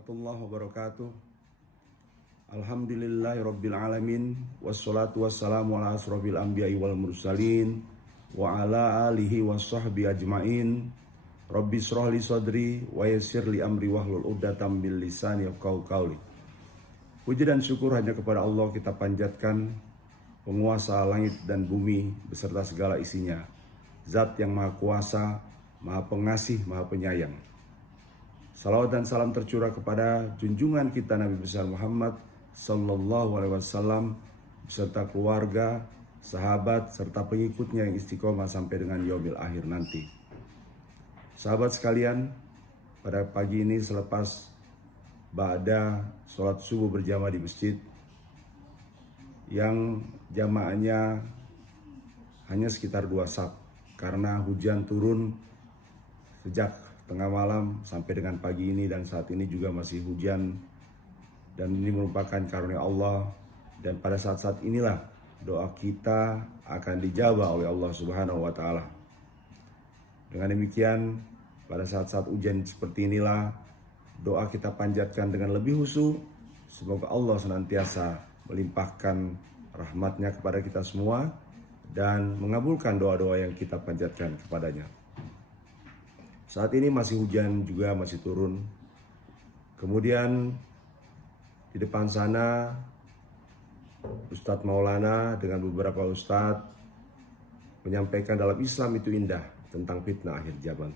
warahmatullahi wabarakatuh. Alhamdulillahirabbil alamin wassalatu wassalamu ala asrofil anbiya'i wal mursalin wa ala alihi washabbi ajmain. Rabbi shrah li sadri wa yassir li amri wahlul 'uqdatam min lisani yafqahu qawli. Puji dan syukur hanya kepada Allah kita panjatkan, penguasa langit dan bumi beserta segala isinya, Zat yang maha kuasa, maha pengasih, maha penyayang. Salawat dan salam tercurah kepada junjungan kita Nabi besar Muhammad sallallahu alaihi wasallam beserta keluarga, sahabat serta pengikutnya yang istiqomah sampai dengan yaumil akhir nanti. Sahabat sekalian, pada pagi ini selepas ba'da sholat subuh berjamaah di masjid yang jamaahnya hanya sekitar 2 saf karena hujan turun sejak tengah malam sampai dengan pagi ini, dan saat ini juga masih hujan, dan ini merupakan karunia Allah. Dan pada saat-saat inilah doa kita akan dijawab oleh Allah Subhanahu wa Ta'ala. Dengan demikian, pada saat-saat hujan seperti inilah doa kita panjatkan dengan lebih khusyuk. Semoga Allah senantiasa melimpahkan rahmatnya kepada kita semua dan mengabulkan doa-doa yang kita panjatkan kepadanya. Saat ini masih hujan juga, masih turun. Kemudian di depan sana Ustadz Maulana dengan beberapa ustadz menyampaikan dalam Islam itu indah tentang fitnah akhir zaman.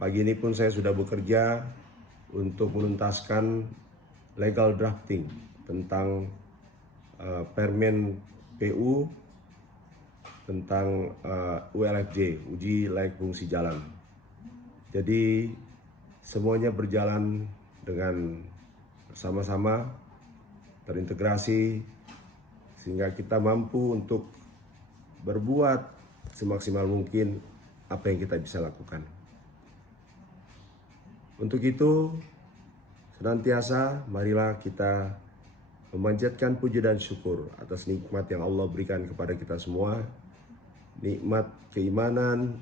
Pagi ini pun saya sudah bekerja untuk menuntaskan legal drafting tentang Permen PU tentang ULFJ, uji layak fungsi jalan. Jadi semuanya berjalan dengan bersama-sama, terintegrasi, sehingga kita mampu untuk berbuat semaksimal mungkin apa yang kita bisa lakukan. Untuk itu, senantiasa marilah kita memanjatkan puji dan syukur atas nikmat yang Allah berikan kepada kita semua. Nikmat keimanan,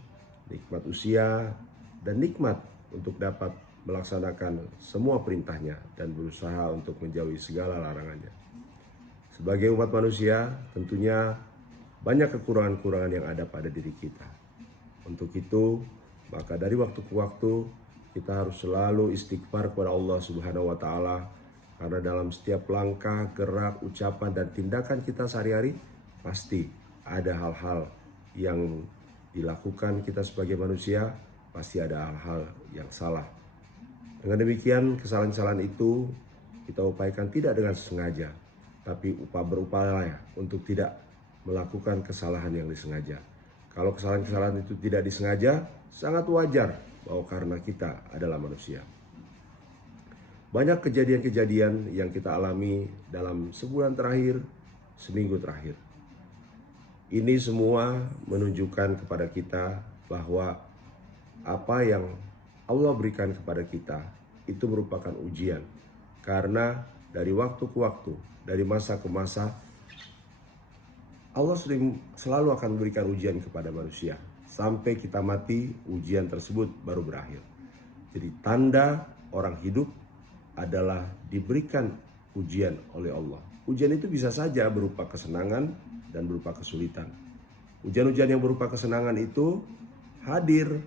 nikmat usia, dan nikmat untuk dapat melaksanakan semua perintahnya dan berusaha untuk menjauhi segala larangannya. Sebagai umat manusia, tentunya banyak kekurangan-kekurangan yang ada pada diri kita. Untuk itu, maka dari waktu ke waktu kita harus selalu istighfar kepada Allah Subhanahu wa Ta'ala, karena dalam setiap langkah, gerak, ucapan, dan tindakan kita sehari-hari pasti ada hal-hal yang dilakukan kita sebagai manusia, pasti ada hal-hal yang salah. Dengan demikian, kesalahan-kesalahan itu kita upayakan tidak dengan sengaja, tapi berupaya untuk tidak melakukan kesalahan yang disengaja. Kalau kesalahan-kesalahan itu tidak disengaja, sangat wajar bahwa karena kita adalah manusia. Banyak kejadian-kejadian yang kita alami dalam sebulan terakhir, seminggu terakhir. Ini semua menunjukkan kepada kita bahwa apa yang Allah berikan kepada kita itu merupakan ujian. Karena dari waktu ke waktu, dari masa ke masa, Allah selalu akan memberikan ujian kepada manusia. Sampai kita mati, ujian tersebut baru berakhir. Jadi tanda orang hidup adalah diberikan ujian oleh Allah. Ujian itu bisa saja berupa kesenangan dan berupa kesulitan. Ujian-ujian yang berupa kesenangan itu hadir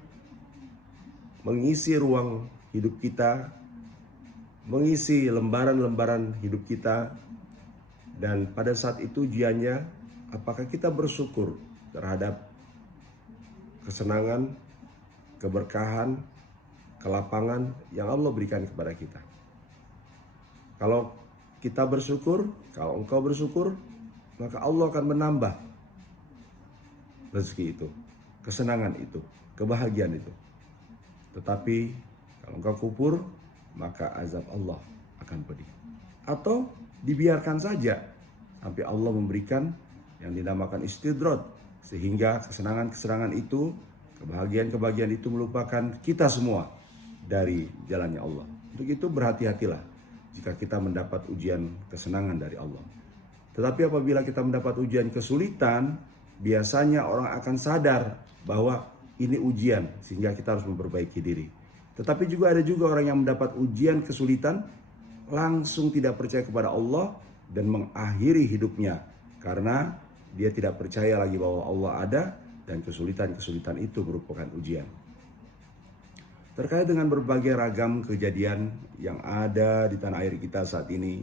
mengisi ruang hidup kita, mengisi lembaran-lembaran hidup kita, dan pada saat itu ujiannya, apakah kita bersyukur terhadap kesenangan, keberkahan, kelapangan yang Allah berikan kepada kita. Kalau kita bersyukur, kalau engkau bersyukur, maka Allah akan menambah rezeki itu, kesenangan itu, kebahagiaan itu. Tetapi kalau engkau kufur, maka azab Allah akan pedih. Atau dibiarkan saja sampai Allah memberikan yang dinamakan istidraj, sehingga kesenangan-kesenangan itu, kebahagiaan-kebahagiaan itu melupakan kita semua dari jalannya Allah. Untuk itu berhati-hatilah jika kita mendapat ujian kesenangan dari Allah. Tetapi apabila kita mendapat ujian kesulitan, biasanya orang akan sadar bahwa ini ujian, sehingga kita harus memperbaiki diri. Tetapi juga ada juga orang yang mendapat ujian kesulitan langsung tidak percaya kepada Allah dan mengakhiri hidupnya karena dia tidak percaya lagi bahwa Allah ada dan kesulitan-kesulitan itu merupakan ujian. Terkait dengan berbagai ragam kejadian yang ada di tanah air kita saat ini,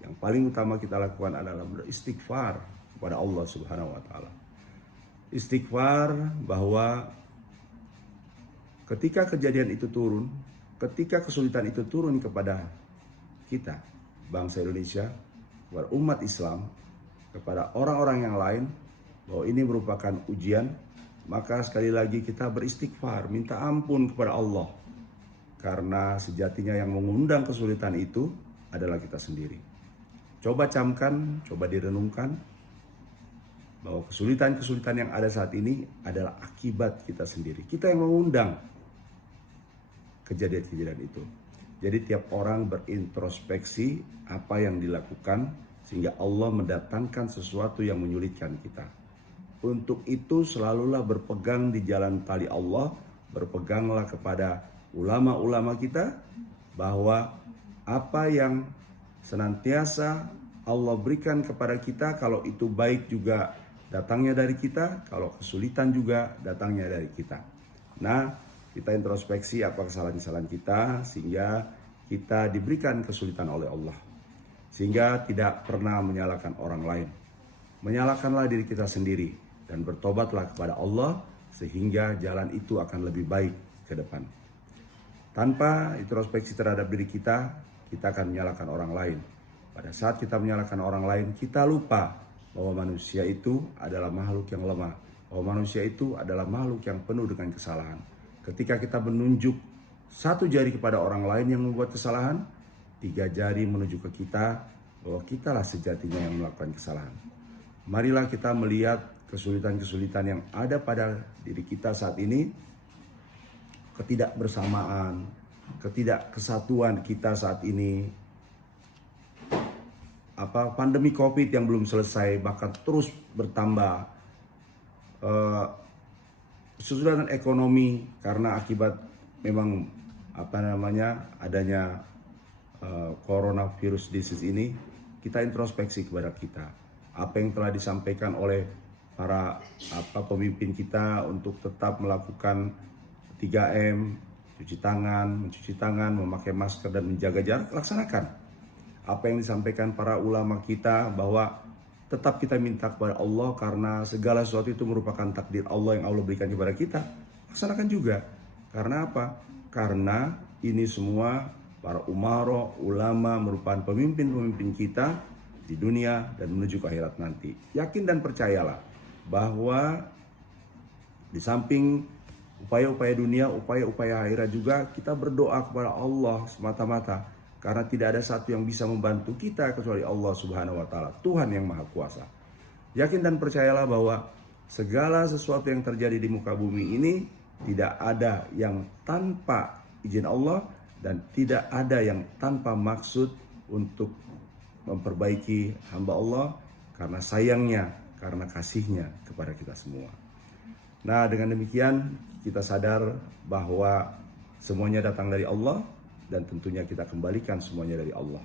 yang paling utama kita lakukan adalah beristighfar kepada Allah Subhanahu wa taala. Istighfar bahwa ketika kejadian itu turun, ketika kesulitan itu turun kepada kita, bangsa Indonesia, kepada umat Islam, kepada orang-orang yang lain, bahwa ini merupakan ujian, maka sekali lagi kita beristighfar, minta ampun kepada Allah. Karena sejatinya yang mengundang kesulitan itu adalah kita sendiri. Coba camkan, coba direnungkan, bahwa kesulitan-kesulitan yang ada saat ini adalah akibat kita sendiri. Kita yang mengundang kejadian-kejadian itu. Jadi tiap orang berintrospeksi apa yang dilakukan sehingga Allah mendatangkan sesuatu yang menyulitkan kita. Untuk itu selalulah berpegang di jalan tali Allah, berpeganglah kepada ulama-ulama kita bahwa apa yang senantiasa Allah berikan kepada kita, kalau itu baik juga datangnya dari kita, kalau kesulitan juga datangnya dari kita. Nah, kita introspeksi apa kesalahan-kesalahan kita sehingga kita diberikan kesulitan oleh Allah. Sehingga tidak pernah menyalahkan orang lain. Menyalahkanlah diri kita sendiri dan bertobatlah kepada Allah sehingga jalan itu akan lebih baik ke depan. Tanpa introspeksi terhadap diri kita akan menyalahkan orang lain. Pada saat kita menyalahkan orang lain, kita lupa bahwa manusia itu adalah makhluk yang lemah. Bahwa manusia itu adalah makhluk yang penuh dengan kesalahan. Ketika kita menunjuk satu jari kepada orang lain yang membuat kesalahan, 3 jari menuju ke kita, bahwa kitalah sejatinya yang melakukan kesalahan. Marilah kita melihat kesulitan-kesulitan yang ada pada diri kita saat ini, ketidakbersamaan, ketidakkesatuan kita saat ini, pandemi COVID yang belum selesai bahkan terus bertambah, kesulitan ekonomi karena akibat memang adanya coronavirus disease ini. Kita introspeksi kepada kita apa yang telah disampaikan oleh para pemimpin kita untuk tetap melakukan 3M, mencuci tangan, memakai masker dan menjaga jarak, laksanakan. Apa yang disampaikan para ulama kita bahwa tetap kita minta kepada Allah karena segala sesuatu itu merupakan takdir Allah yang Allah berikan kepada kita, laksanakan juga. Karena apa? Karena ini semua para umaro, ulama merupakan pemimpin-pemimpin kita di dunia dan menuju ke akhirat nanti. Yakin dan percayalah bahwa di samping upaya-upaya dunia, upaya-upaya akhirat juga kita berdoa kepada Allah semata-mata. Karena tidak ada satu yang bisa membantu kita kecuali Allah Subhanahu wa taala, Tuhan yang Maha Kuasa. Yakin dan percayalah bahwa segala sesuatu yang terjadi di muka bumi ini tidak ada yang tanpa izin Allah dan tidak ada yang tanpa maksud untuk memperbaiki hamba Allah karena sayangnya, karena kasihnya kepada kita semua. Nah, dengan demikian kita sadar bahwa semuanya datang dari Allah dan tentunya kita kembalikan semuanya dari Allah.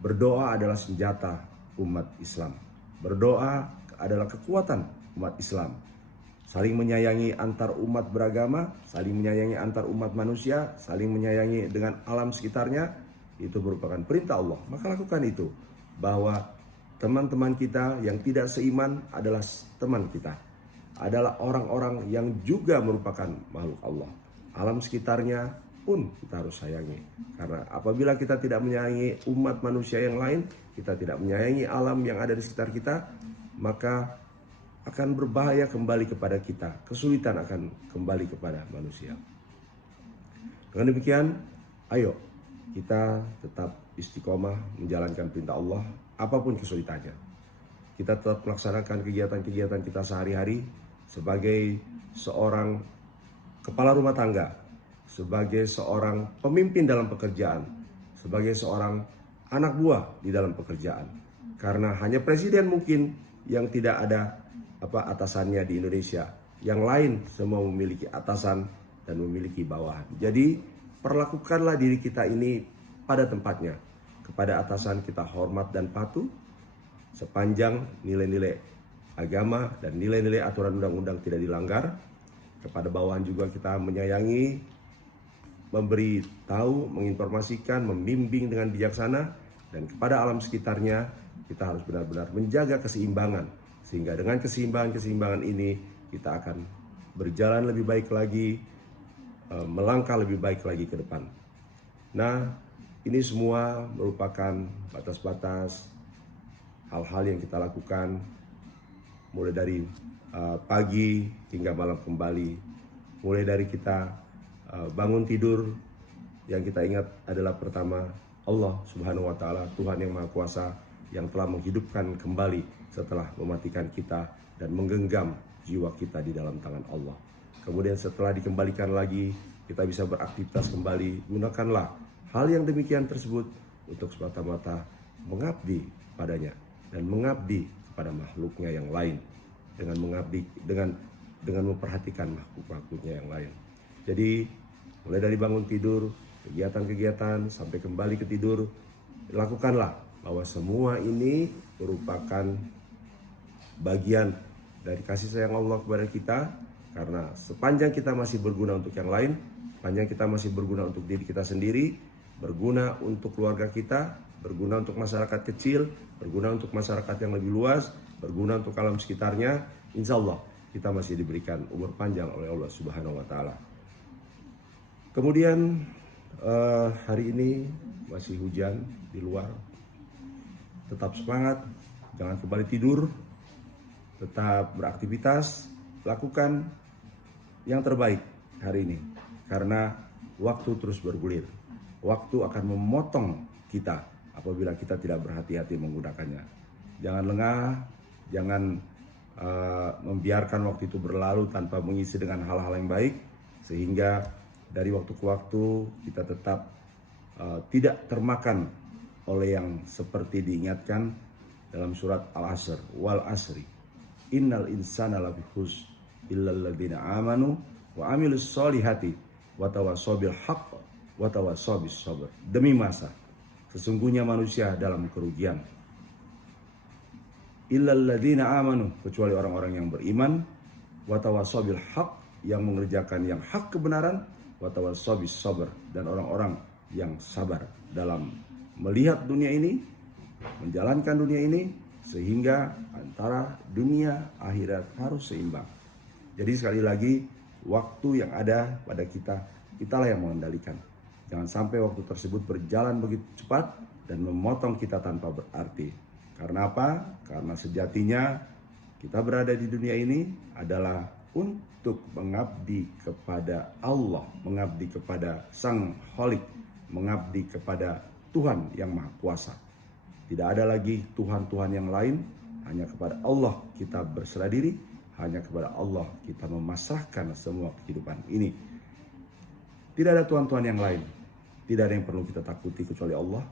Berdoa adalah senjata umat Islam. Berdoa adalah kekuatan umat Islam. Saling menyayangi antar umat beragama, saling menyayangi antar umat manusia, saling menyayangi dengan alam sekitarnya, itu merupakan perintah Allah. Maka lakukan itu. Bahwa teman-teman kita yang tidak seiman adalah teman kita. Adalah orang-orang yang juga merupakan makhluk Allah. Alam sekitarnya pun kita harus sayangi. Karena apabila kita tidak menyayangi umat manusia yang lain, kita tidak menyayangi alam yang ada di sekitar kita, maka akan berbahaya kembali kepada kita. Kesulitan akan kembali kepada manusia. Dengan demikian, ayo kita tetap istiqomah menjalankan perintah Allah apapun kesulitannya. Kita tetap melaksanakan kegiatan-kegiatan kita sehari-hari sebagai seorang kepala rumah tangga, sebagai seorang pemimpin dalam pekerjaan, sebagai seorang anak buah di dalam pekerjaan. Karena hanya presiden mungkin yang tidak ada atasannya di Indonesia. Yang lain semua memiliki atasan dan memiliki bawahan. Jadi perlakukanlah diri kita ini pada tempatnya. Kepada atasan kita hormat dan patuh sepanjang nilai-nilai agama dan nilai-nilai aturan undang-undang tidak dilanggar. Kepada bawahan juga kita menyayangi, memberi tahu, menginformasikan, membimbing dengan bijaksana. Dan kepada alam sekitarnya kita harus benar-benar menjaga keseimbangan, sehingga dengan keseimbangan ini kita akan berjalan lebih baik lagi, melangkah lebih baik lagi ke depan. Nah, ini semua merupakan batas-batas hal-hal yang kita lakukan mulai dari pagi hingga malam kembali. Mulai dari kita bangun tidur, yang kita ingat adalah pertama Allah Subhanahu wa Ta'ala, Tuhan yang Maha Kuasa, yang telah menghidupkan kembali setelah mematikan kita dan menggenggam jiwa kita di dalam tangan Allah. Kemudian setelah dikembalikan lagi, kita bisa beraktivitas kembali. Gunakanlah hal yang demikian tersebut untuk semata-mata mengabdi padanya dan mengabdi kepada makhluknya yang lain, dengan mengabdi dengan memperhatikan makhluk-makhluknya yang lain. Jadi mulai dari bangun tidur, kegiatan-kegiatan sampai kembali ke tidur, lakukanlah bahwa semua ini merupakan bagian dari kasih sayang Allah kepada kita. Karena sepanjang kita masih berguna untuk yang lain, sepanjang kita masih berguna untuk diri kita sendiri, berguna untuk keluarga kita, berguna untuk masyarakat kecil, berguna untuk masyarakat yang lebih luas, berguna untuk alam sekitarnya, insya Allah kita masih diberikan umur panjang oleh Allah Subhanahu wa Ta'ala. Kemudian hari ini masih hujan di luar. Tetap semangat, jangan kembali tidur, tetap beraktivitas, lakukan yang terbaik hari ini. Karena waktu terus bergulir. Waktu akan memotong kita apabila kita tidak berhati-hati menggunakannya. Jangan lengah, jangan membiarkan waktu itu berlalu tanpa mengisi dengan hal-hal yang baik, sehingga dari waktu ke waktu kita tetap tidak termakan oleh yang seperti diingatkan dalam surat Al-Asr, wal asri innal insana lafi khusr illal ladzina amanu wa amilus solihati wa tawassaw bil haqq wa tawassaw bis sabr. Demi masa sesungguhnya manusia dalam kerugian, illal ladzina amanu, kecuali orang-orang yang beriman, wa tawassaw bil haqq, yang mengerjakan yang hak kebenaran, wa tawassaw bis sabr, dan orang-orang yang sabar dalam melihat dunia ini, menjalankan dunia ini, sehingga antara dunia akhirat harus seimbang. Jadi sekali lagi, waktu yang ada pada kita, kitalah yang mengendalikan. Jangan sampai waktu tersebut berjalan begitu cepat dan memotong kita tanpa berarti. Karena apa? Karena sejatinya kita berada di dunia ini adalah untuk mengabdi kepada Allah, mengabdi kepada Sang Khalik, mengabdi kepada Tuhan yang Maha Kuasa. Tidak ada lagi Tuhan-Tuhan yang lain, hanya kepada Allah kita berserah diri, hanya kepada Allah kita memasrahkan semua kehidupan ini. Tidak ada Tuhan-Tuhan yang lain, tidak ada yang perlu kita takuti kecuali Allah,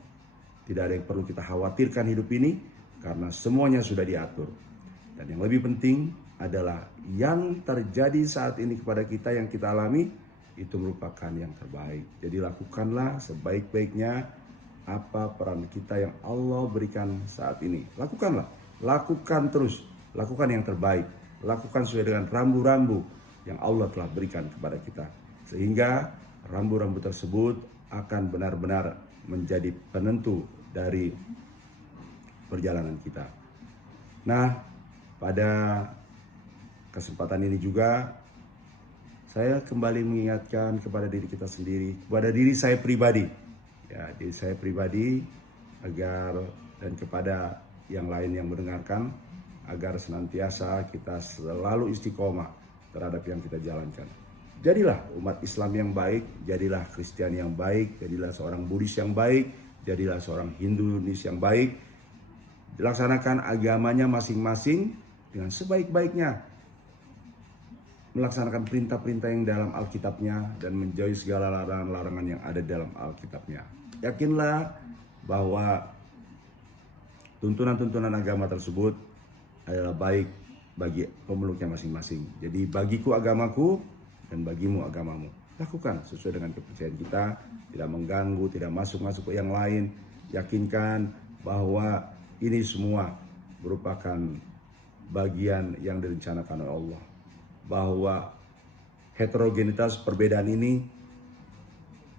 tidak ada yang perlu kita khawatirkan hidup ini, karena semuanya sudah diatur. Dan yang lebih penting adalah yang terjadi saat ini kepada kita, yang kita alami, itu merupakan yang terbaik. Jadi lakukanlah sebaik-baiknya apa peran kita yang Allah berikan saat ini. Lakukanlah, lakukan terus, lakukan yang terbaik, lakukan sesuai dengan rambu-rambu yang Allah telah berikan kepada kita, sehingga rambu-rambu tersebut akan benar-benar menjadi penentu dari perjalanan kita. Nah, pada kesempatan ini juga saya kembali mengingatkan kepada diri kita sendiri, kepada diri saya pribadi, ya, diri saya pribadi, agar dan kepada yang lain yang mendengarkan, agar senantiasa kita selalu istiqomah terhadap yang kita jalankan. Jadilah umat Islam yang baik, jadilah Kristen yang baik, jadilah seorang Buddhis yang baik, jadilah seorang Hinduis yang baik. Dilaksanakan agamanya masing-masing dengan sebaik-baiknya, melaksanakan perintah-perintah yang dalam Alkitabnya dan menjauhi segala larangan-larangan yang ada dalam Alkitabnya. Yakinlah bahwa tuntunan-tuntunan agama tersebut adalah baik bagi pemeluknya masing-masing. Jadi bagiku agamaku dan bagimu agamamu. lakukan sesuai dengan kepercayaan kita, tidak mengganggu, tidak masuk-masuk ke yang lain. Yakinkan bahwa ini semua merupakan bagian yang direncanakan oleh Allah. Bahwa heterogenitas perbedaan ini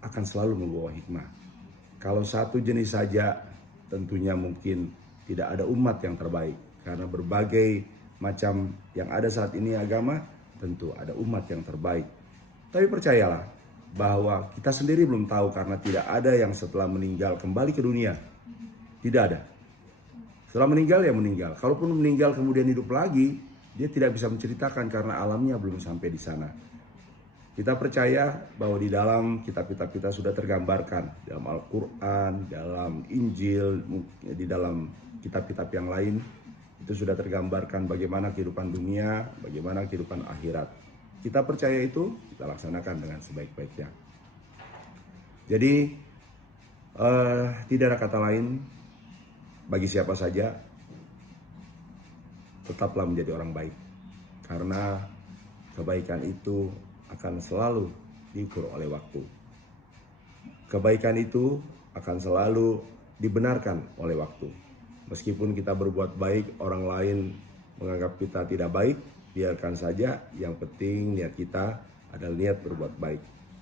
akan selalu membawa hikmah. Kalau satu jenis saja, tentunya mungkin tidak ada umat yang terbaik. Karena berbagai macam yang ada saat ini agama, tentu ada umat yang terbaik. Tapi percayalah bahwa kita sendiri belum tahu, karena tidak ada yang setelah meninggal kembali ke dunia. Tidak ada. Setelah meninggal ya meninggal. Kalaupun meninggal kemudian hidup lagi, dia tidak bisa menceritakan karena alamnya belum sampai di sana. Kita percaya bahwa di dalam kitab-kitab kita sudah tergambarkan, dalam Al-Quran, dalam Injil, di dalam kitab-kitab yang lain, itu sudah tergambarkan bagaimana kehidupan dunia, bagaimana kehidupan akhirat. Kita percaya itu, kita laksanakan dengan sebaik-baiknya. Jadi, tidak ada kata lain, bagi siapa saja, tetaplah menjadi orang baik. Karena kebaikan itu akan selalu diukur oleh waktu. Kebaikan itu akan selalu dibenarkan oleh waktu. Meskipun kita berbuat baik, orang lain menganggap kita tidak baik, biarkan saja. Yang penting niat kita adalah niat berbuat baik.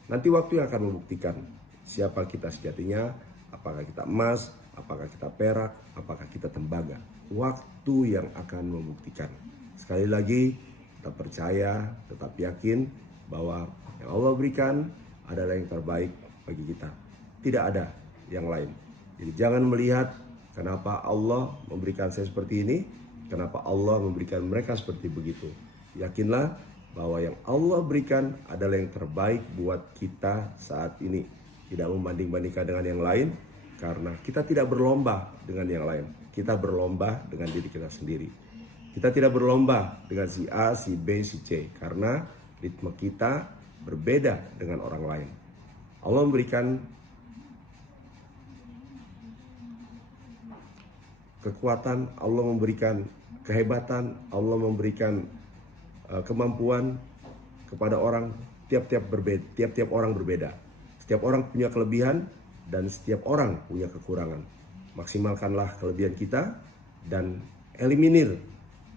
Nanti waktu yang akan membuktikan siapa kita sejatinya, apakah kita emas, apakah kita perak, apakah kita tembaga. Waktu yang akan membuktikan. Sekali lagi, tetap percaya, tetap yakin bahwa yang Allah berikan adalah yang terbaik bagi kita. Tidak ada yang lain. Jadi jangan melihat kenapa Allah memberikan saya seperti ini, kenapa Allah memberikan mereka seperti begitu. Yakinlah bahwa yang Allah berikan adalah yang terbaik buat kita saat ini. Tidak membanding-bandingkan dengan yang lain, karena kita tidak berlomba dengan yang lain. Kita berlomba dengan diri kita sendiri. Kita tidak berlomba dengan si A, si B, si C, karena ritme kita berbeda dengan orang lain. Allah memberikan kekuatan, Allah memberikan kehebatan, Allah memberikan kemampuan kepada orang. Tiap-tiap orang berbeda. Setiap orang punya kelebihan dan setiap orang punya kekurangan. Maksimalkanlah kelebihan kita dan eliminir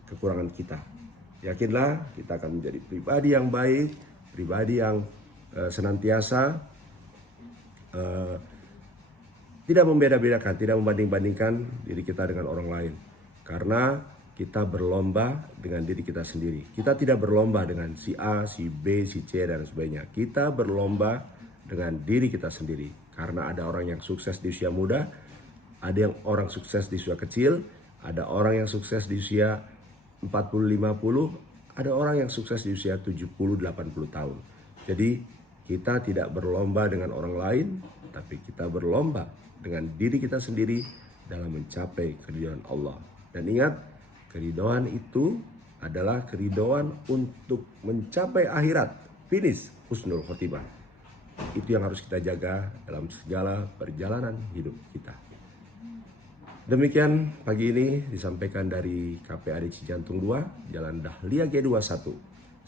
kekurangan kita. Yakinlah kita akan menjadi pribadi yang baik, pribadi yang senantiasa tidak membeda-bedakan, tidak membanding-bandingkan diri kita dengan orang lain. Karena kita berlomba dengan diri kita sendiri. Kita tidak berlomba dengan si A, si B, si C, dan sebagainya. Kita berlomba dengan diri kita sendiri. Karena ada orang yang sukses di usia muda, ada yang orang sukses di usia kecil, ada orang yang sukses di usia 40-50, ada orang yang sukses di usia 70-80 tahun. Jadi kita tidak berlomba dengan orang lain, tapi kita berlomba dengan diri kita sendiri dalam mencapai keridhaan Allah. Dan ingat, keridhaan itu adalah keridhaan untuk mencapai akhirat, finish husnul khotimah. Itu yang harus kita jaga dalam segala perjalanan hidup kita. Demikian pagi ini disampaikan dari KPAD Cijantung 2, Jalan Dahlia G21.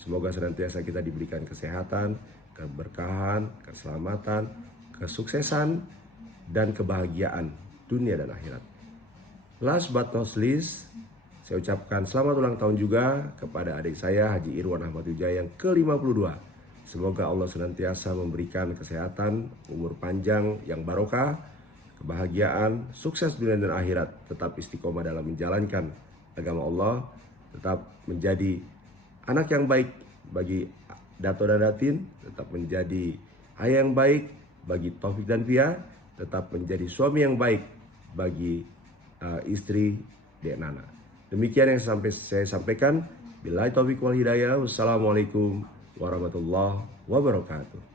Semoga senantiasa kita diberikan kesehatan, keberkahan, keselamatan, kesuksesan, dan kebahagiaan dunia dan akhirat. Last but not least, saya ucapkan selamat ulang tahun juga kepada adik saya Haji Irwan Ahmad Wijaya yang ke-52. Semoga Allah senantiasa memberikan kesehatan, umur panjang yang barokah, kebahagiaan, sukses dunia dan akhirat, tetap istiqomah dalam menjalankan agama Allah, tetap menjadi anak yang baik bagi Dato dan Datin, tetap menjadi ayah yang baik bagi Taufik dan Pia, tetap menjadi suami yang baik bagi istri Dek Nana. Demikian yang saya sampaikan. Billahi taufiq wal hidayah. Wassalamualaikum warahmatullahi wabarakatuh.